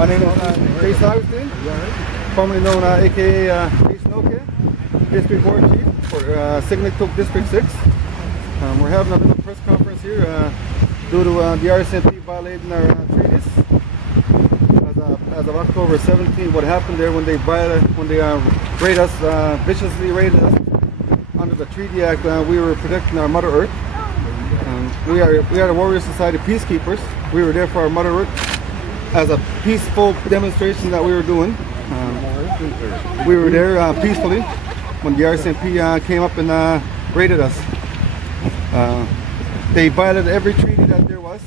My name is Jason Augustine, formerly known aka Jason Oke, District Board Chief for Signatuk District 6. We're having a little press conference here due to the RCMP violating our treaties. As of October 17th, what happened there when they raided us, viciously raided us under the Treaty Act, we were protecting our Mother Earth. We are the Warrior Society Peacekeepers. We were there for our Mother Earth as a peaceful demonstration that we were doing. We were there peacefully when the RCMP came up and raided us. They violated every treaty that there was,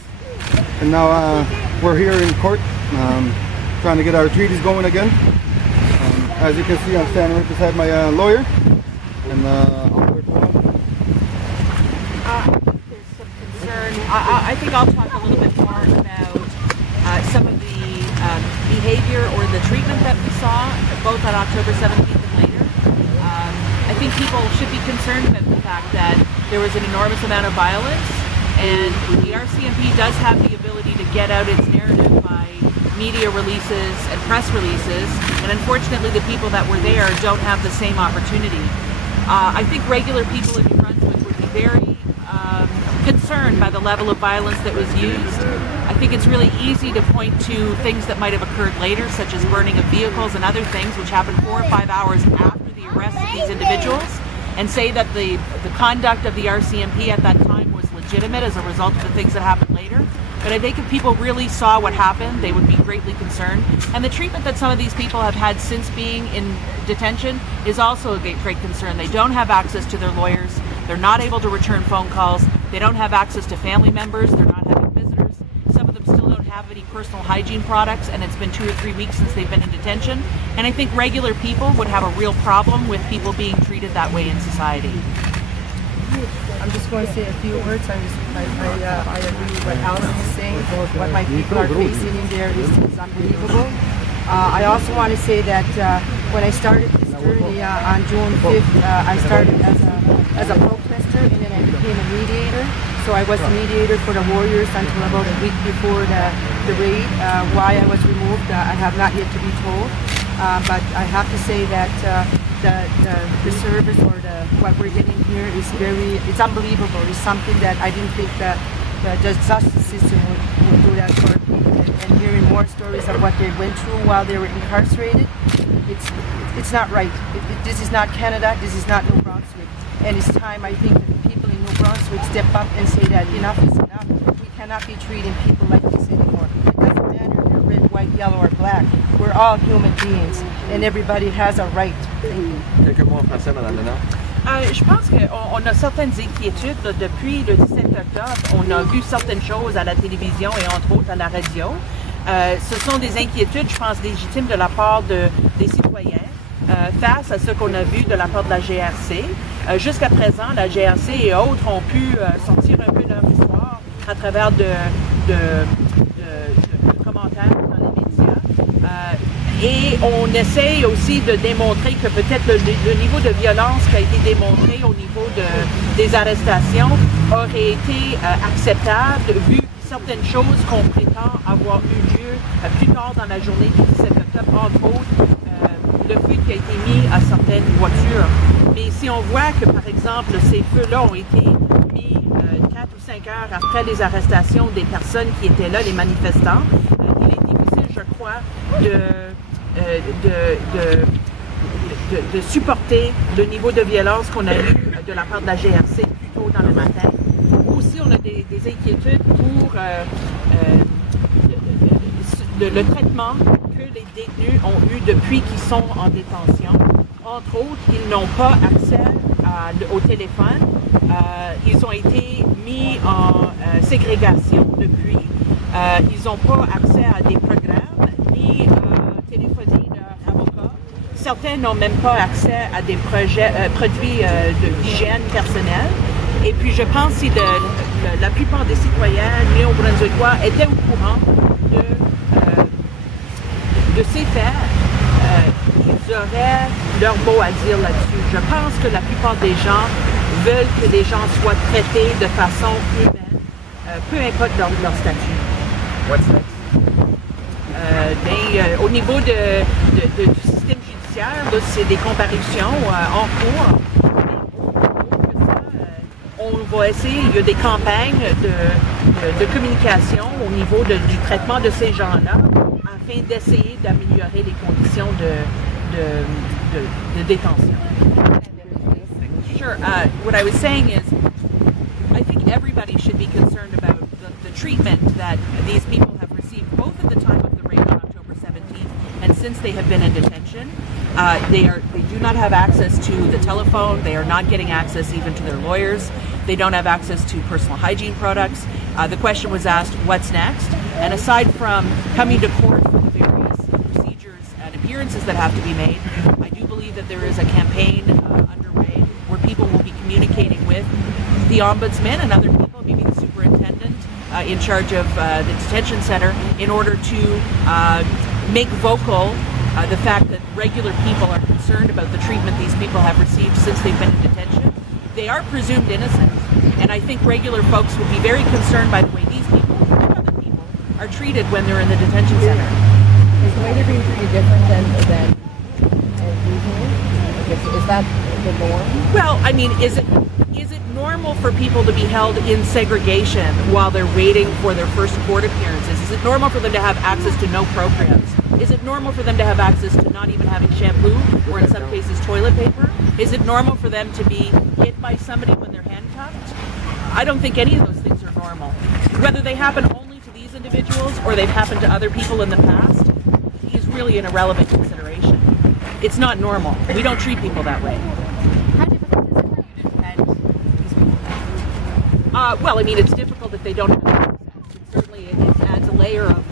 and now we're here in court trying to get our treaties going again. As you can see, I'm standing right beside my lawyer, and there's some concern. I think I'll talk a little bit more about some of the behavior or the treatment that we saw both on October 17th and later. I think people should be concerned about the fact that there was an enormous amount of violence, and the RCMP does have the ability to get out its narrative by media releases and press releases, and unfortunately the people that were there don't have the same opportunity. I think regular people in New Brunswick would be very concerned by the level of violence that was used. I think it's really easy to point to things that might have occurred later, such as burning of vehicles and other things, which happened 4 or 5 hours after the arrest of these individuals, and say that the conduct of the RCMP at that time was legitimate as a result of the things that happened later. But I think if people really saw what happened, they would be greatly concerned. And the treatment that some of these people have had since being in detention is also a great concern. They don't have access to their lawyers. They're not able to return phone calls. They don't have access to family members. They're not having visitors. Some of them still don't have any personal hygiene products, and it's been 2 or 3 weeks since they've been in detention. And I think regular people would have a real problem with people being treated that way in society. I'm just going to say a few words. I agree with what Alice is saying. What my people are facing in there is unbelievable. I also want to say that when I started this journey on June 5th, I started as a protester, and then I became a mediator. So I was a mediator for the Warriors until about a week before the raid. Why I was removed, I have not yet to be told. But I have to say that the service or what we're getting here is it's unbelievable. It's something that I didn't think that the justice system would do that for people. And hearing more stories of what they went through while they were incarcerated, it's not right. This is not Canada. This is not New Brunswick. And it's time, I think, that the people in New Brunswick step up and say that enough is enough. We cannot be treating people like this anymore. It doesn't matter if they're red, white, yellow, or black. We're all human beings, and everybody has a right. Quelques mots en français, Madame Lénard. Je pense qu'on a certaines inquiétudes. Depuis le 17 octobre, on a vu certaines choses à la télévision et entre autres à la radio. Ce sont des inquiétudes, je pense, légitimes de la part des citoyens face à ce qu'on a vu de la part de la GRC. Jusqu'à présent, la GRC et autres ont pu sortir un peu leur histoire à travers de commentaires dans les médias. Et on essaye aussi de démontrer que peut-être le niveau de violence qui a été démontré au niveau des arrestations aurait été acceptable vu certaines choses qu'on prétend avoir eu lieu plus tard dans la journée du 17 octobre, entre autres le feu qui a été mis à certaines voitures. Mais si on voit que, par exemple, ces feux-là ont été mis 4 ou 5 heures après les arrestations des personnes qui étaient là, les manifestants, il est difficile, je crois, de supporter le niveau de violence qu'on a eu de la part de la GRC plus tôt dans le matin. Aussi, on a des inquiétudes pour le traitement que les détenus ont eu depuis qu'ils sont en détention. Entre autres, ils n'ont pas accès au téléphone. Ils ont été mis en ségrégation depuis. Ils n'ont pas accès à des programmes ni téléphoner leur avocat. Certains n'ont même pas accès à des produits d'hygiène personnelle. Et puis je pense que si la plupart des citoyens néo-brunswickois étaient au courant de ces faits, ils auraient leur mot à dire là-dessus. Je pense que la plupart des gens veulent que les gens soient traités de façon humaine, peu importe leur statut. What's next? Au niveau du système judiciaire, là, c'est des comparutions en cours. On va essayer, il y a des campagnes de communication au niveau du traitement de ces gens-là afin d'essayer d'améliorer les conditions de détention. Sure. What I was saying is, I think everybody should be concerned about the treatment that these people have received, both at the time of the raid on October 17th and since they have been in detention. They do not have access to the telephone. They are not getting access even to their lawyers. They don't have access to personal hygiene products. The question was asked, what's next? And aside from coming to court for the various procedures and appearances that have to be made, I do believe that there is a campaign underway where people will be communicating with the ombudsman and other people, maybe the superintendent in charge of the detention center, in order to make vocal the fact that regular people are concerned about the treatment these people have received since they've been in detention. They are presumed innocent, and I think regular folks would be very concerned by the way these people and other people are treated when they're in the detention center. Is the way they're being treated different than usual? I guess, is that the norm? Well, I mean, is it normal for people to be held in segregation while they're waiting for their first court appearances? Is it normal for them to have access to no programs? Is it normal for them to have access to not even having shampoo or in some cases toilet paper? Is it normal for them to be hit by somebody when they're handcuffed? I don't think any of those things are normal. Whether they happen only to these individuals or they've happened to other people in the past is really an irrelevant consideration. It's not normal. We don't treat people that way. How difficult is it for you to defend these people? Well, I mean, it's difficult if they don't have access. And certainly it adds a layer of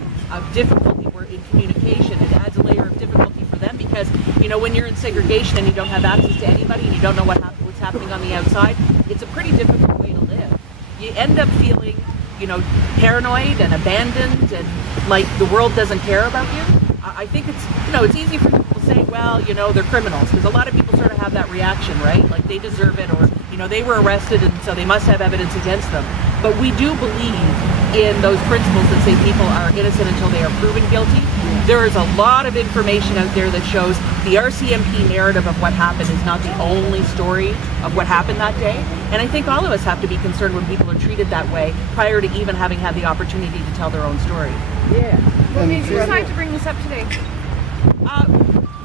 difficulty in communication. It adds a layer of difficulty for them because, you know, when you're in segregation and you don't have access to anybody and you don't know what's happening on the outside, it's a pretty difficult way to live. You end up feeling, you know, paranoid and abandoned and like the world doesn't care about you. I think it's, you know, it's easy for people to say, well, you know, they're criminals, because a lot of people sort of have that reaction, right? Like they deserve it, or, you know, they were arrested and so they must have evidence against them. But we do believe in those principles that say people are innocent until they are proven guilty. There is a lot of information out there that shows the RCMP narrative of what happened is not the only story of what happened that day. And I think all of us have to be concerned when people are treated that way prior to even having had the opportunity to tell their own story. Yeah. What made you decide to bring this up today?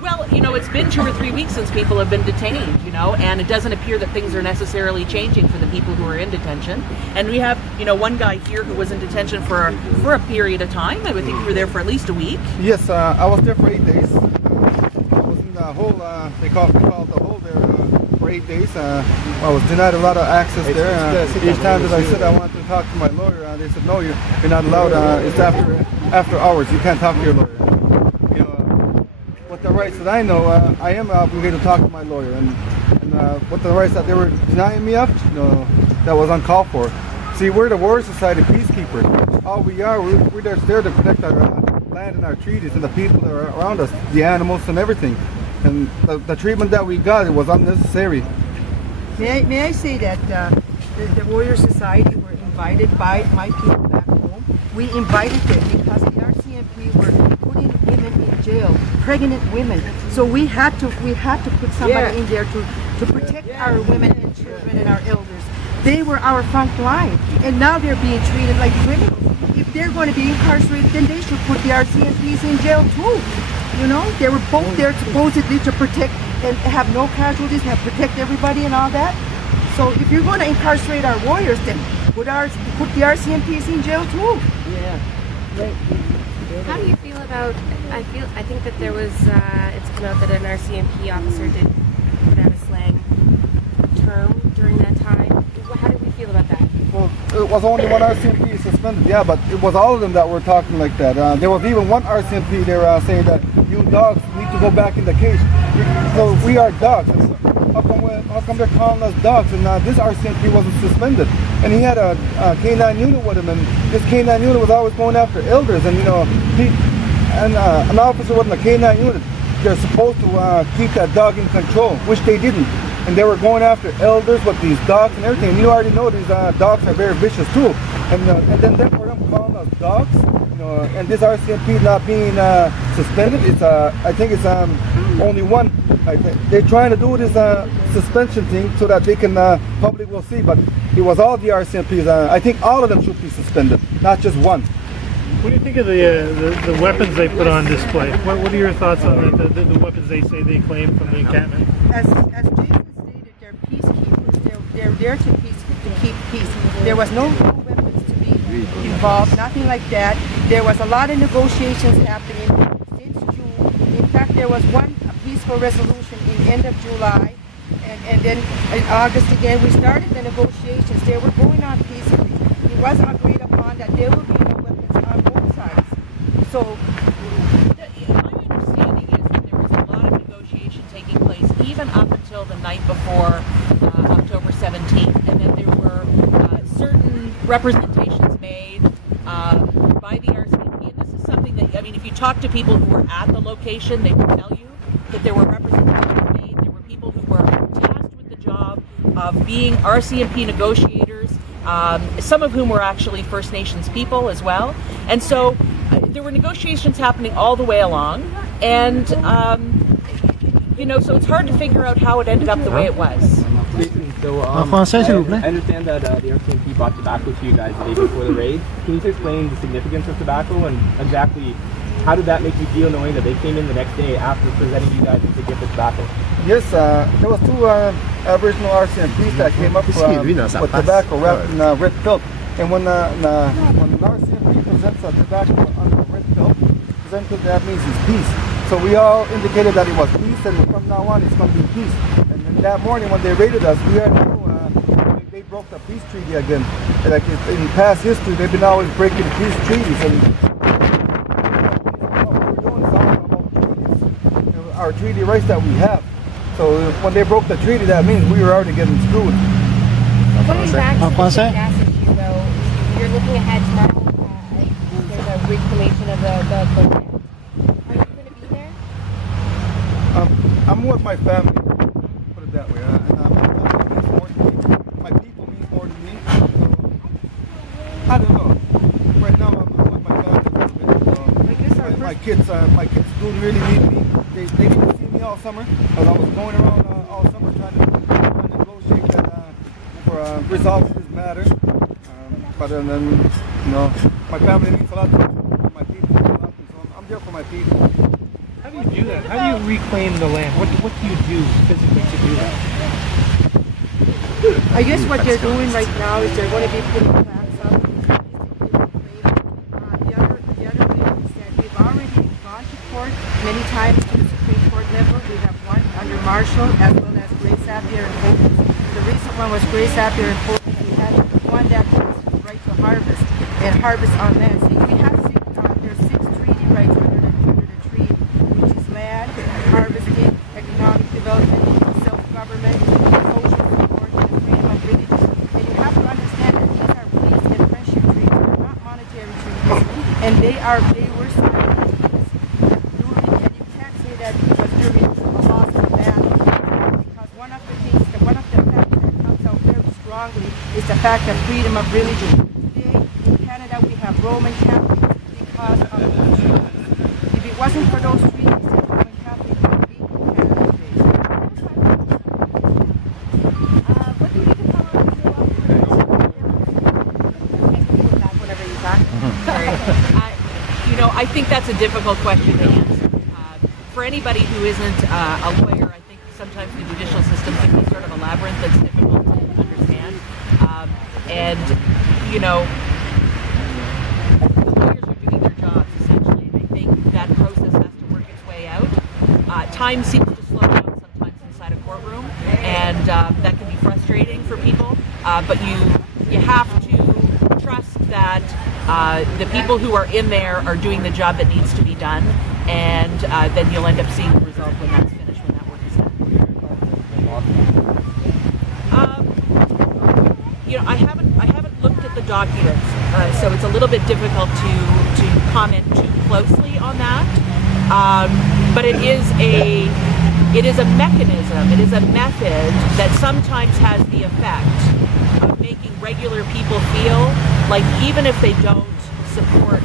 Well, you know, it's been 2 or 3 weeks since people have been detained, you know, and it doesn't appear that things are necessarily changing for the people who are in detention. And we have, you know, one guy here who was in detention for a period of time. I would think we were there for at least a week. Yes, I was there for 8 days. I was in the hole, they called the hole there for 8 days. I was denied a lot of access there. Each time that I said I wanted to talk to my lawyer, they said, no, you're not allowed. It's after hours. You can't talk to your lawyer. You know, with the rights that I know, I am obligated to talk to my lawyer. And with the rights that they were denying me of, you know, that was uncalled for. See, we're the Warrior Society peacekeepers. All we are, we're just there to protect our land and our treaties and the people that are around us, the animals and everything. And the treatment that we got, it was unnecessary. May I say that the Warrior Society were invited by my people back home. We invited them because the RCMP were putting women in jail, pregnant women. So we had to put somebody in there to protect our women and children and our elders. They were our front line, and now they're being treated like criminals. If they're going to be incarcerated, then they should put the RCMPs in jail too. You know, they were both there supposedly to protect and have no casualties, protect everybody and all that. So if you're going to incarcerate our warriors, then put the RCMPs in jail too. Yeah. How do you feel about? I think that there was. It's come out that an RCMP officer did put out a slang term during that time. How do we feel about that? Well, it was only one RCMP suspended, yeah, but it was all of them that were talking like that. There was even one RCMP there saying that you dogs need to go back in the cage. So we are dogs. How come they're calling us dogs? And this RCMP wasn't suspended. And he had a K9 unit with him, and this K9 unit was always going after elders. And, you know, an officer with a K9 unit, they're supposed to keep that dog in control, which they didn't. And they were going after elders with these dogs and everything. And you already know these dogs are very vicious too. And then for them calling us dogs, and this RCMP not being suspended, it's I think it's only one. I think they're trying to do this suspension thing so that they can public will see, but it was all the RCMPs. I think all of them should be suspended, not just one. What do you think of the weapons they put on display? What are your thoughts on the weapons they say they claim from the encampment? As Jason stated, they're peacekeepers. They're there to keep peace. There was no weapons to be involved, nothing like that. There was a lot of negotiations happening since June. In fact, there was a peaceful resolution in the end of July, and then in August again we started the negotiations. They were going on peacefully. It was agreed upon that there would be no weapons on both sides. So my understanding is that there was a lot of negotiation taking place even up until the night before October 17th, and that there were certain representations made by the RCMP. And this is something that, I mean, if you talk to people who were at the location, they will tell you that there were representations made. There were people who were tasked with the job of being RCMP negotiators, some of whom were actually First Nations people as well. And so there were negotiations happening all the way along, and so it's hard to figure out how it ended up the way it was. So, I understand that the RCMP brought tobacco to you guys the day before the raid. Can you just explain the significance of tobacco and exactly how did that make you feel knowing that they came in the next day after presenting you guys with a gift of tobacco? Yes, there was two Aboriginal RCMPs that came up with tobacco wrapped in red felt. And when an RCMP presents a tobacco under red felt, presented that means it's peace. So we all indicated that it was peace, and from now on it's going to be peace. And then that morning when they raided us, we had they broke the peace treaty again. Like in past history, they've been always breaking peace treaties, and our treaty rights that we have. So when they broke the treaty, that means we were already getting screwed. Going back to the gas issue, though, you're looking ahead tomorrow. There's a reclamation of the land. Are you going to be there? I'm with my family. Put it that way. My family means more to me. My people mean more to me. So, I don't know. Right now, I'm with my family. My kids do really need me. They didn't see me all summer, because I was going around all summer trying to negotiate that for resolving this matter. But then, my family means a lot to me. My people mean a lot to me, so I'm there for my people. How do you do that? How do you reclaim the land? What do you do physically to do that? I guess what they're doing right now is they're going to be putting plants up. The other way is that we've already gone to court many times to the Supreme Court level. We have one under Marshall as well as Grace Appier and Courthouse. The recent one was Grace Appier and Courthouse. We had one that was right to harvest and harvest on land. So we have there's 6 treaty rights under the treaty, which is land, harvesting, economic development, self-government, social support, and freedom of religion. And you have to understand that these are peace and friendship treaties. They're not monetary treaties, and they were signed as peace. And you can't say that because during a loss of a battle, because one of the facts that comes out very strongly is the fact of freedom of religion. Today in Canada we have Roman Catholics because of if it wasn't for those treaties, Roman Catholics would be in Canada today. What do you think about whenever you talk? I think that's a difficult question to answer. For anybody who isn't a lawyer, I think sometimes the judicial system can be sort of a labyrinth that's difficult to understand. The lawyers are doing their jobs essentially, and I think that process has to work its way out. Time seems to slow down sometimes inside a courtroom, and that can be frustrating for people. But you have to trust that the people who are in there are doing the job that needs to be done, and then you'll end up seeing the result when that's finished, when that work is done. I haven't looked at the documents, so it's a little bit difficult to comment too closely on that. But it is a mechanism, it is a method that sometimes has the effect of making regular people feel like even if they don't support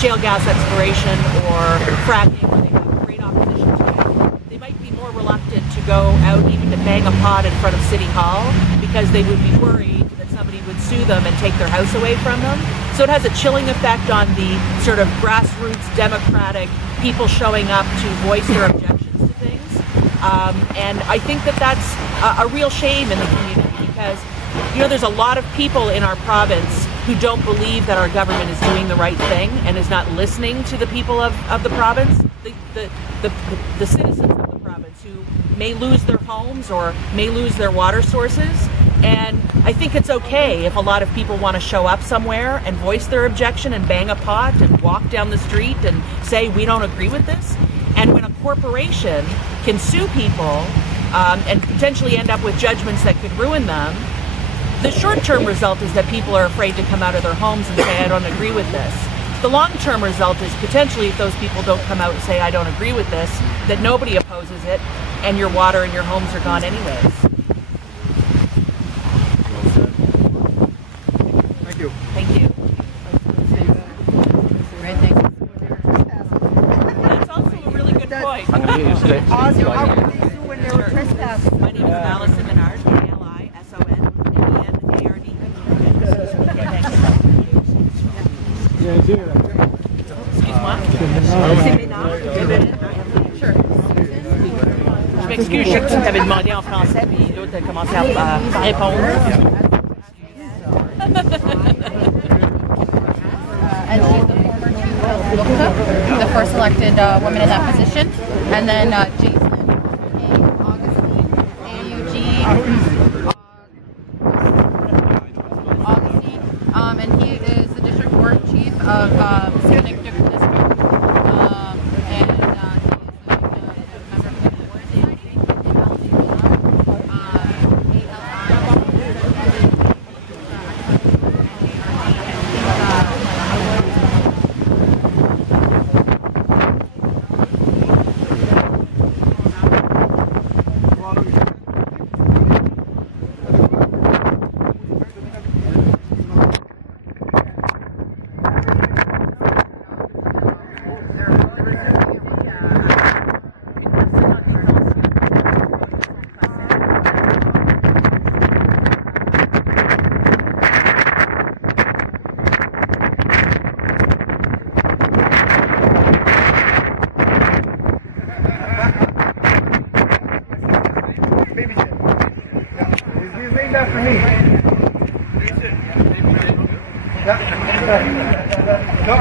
shale gas exploration or fracking, or they have great opposition to it, they might be more reluctant to go out even to bang a pot in front of City Hall because they would be worried that somebody would sue them and take their house away from them. So it has a chilling effect on the sort of grassroots democratic people showing up to voice their objections to things. And I think that that's a real shame in the community because, you know, there's a lot of people in our province who don't believe that our government is doing the right thing and is not listening to the people of the province, the citizens of the province who may lose their homes or may lose their water sources. And I think it's okay if a lot of people want to show up somewhere and voice their objection and bang a pot and walk down the street and say, we don't agree with this. And when a corporation can sue people and potentially end up with judgments that could ruin them, the short-term result is that people are afraid to come out of their homes and say, I don't agree with this. The long-term result is potentially if those people don't come out and say, I don't agree with this, that nobody opposes it and your water and your homes are gone anyways. Thank you. Thank you. Right, thanks. That's also a really good point. I'm going to get you straight. Also, how could they sue when they were trespassing? My name is Alison Menard, ALISONMENARD. Excuse-moi. Je m'excuse, je sais que tu m'avais demandé en français, puis l'autre a commencé à répondre. And she's the former chief of Moncton, the first elected woman in that position. And then Jason A. Augustine, Augustine, and he is the district board chief of Scenic District. And he is a member of the board society He's named after me. Yeah. No,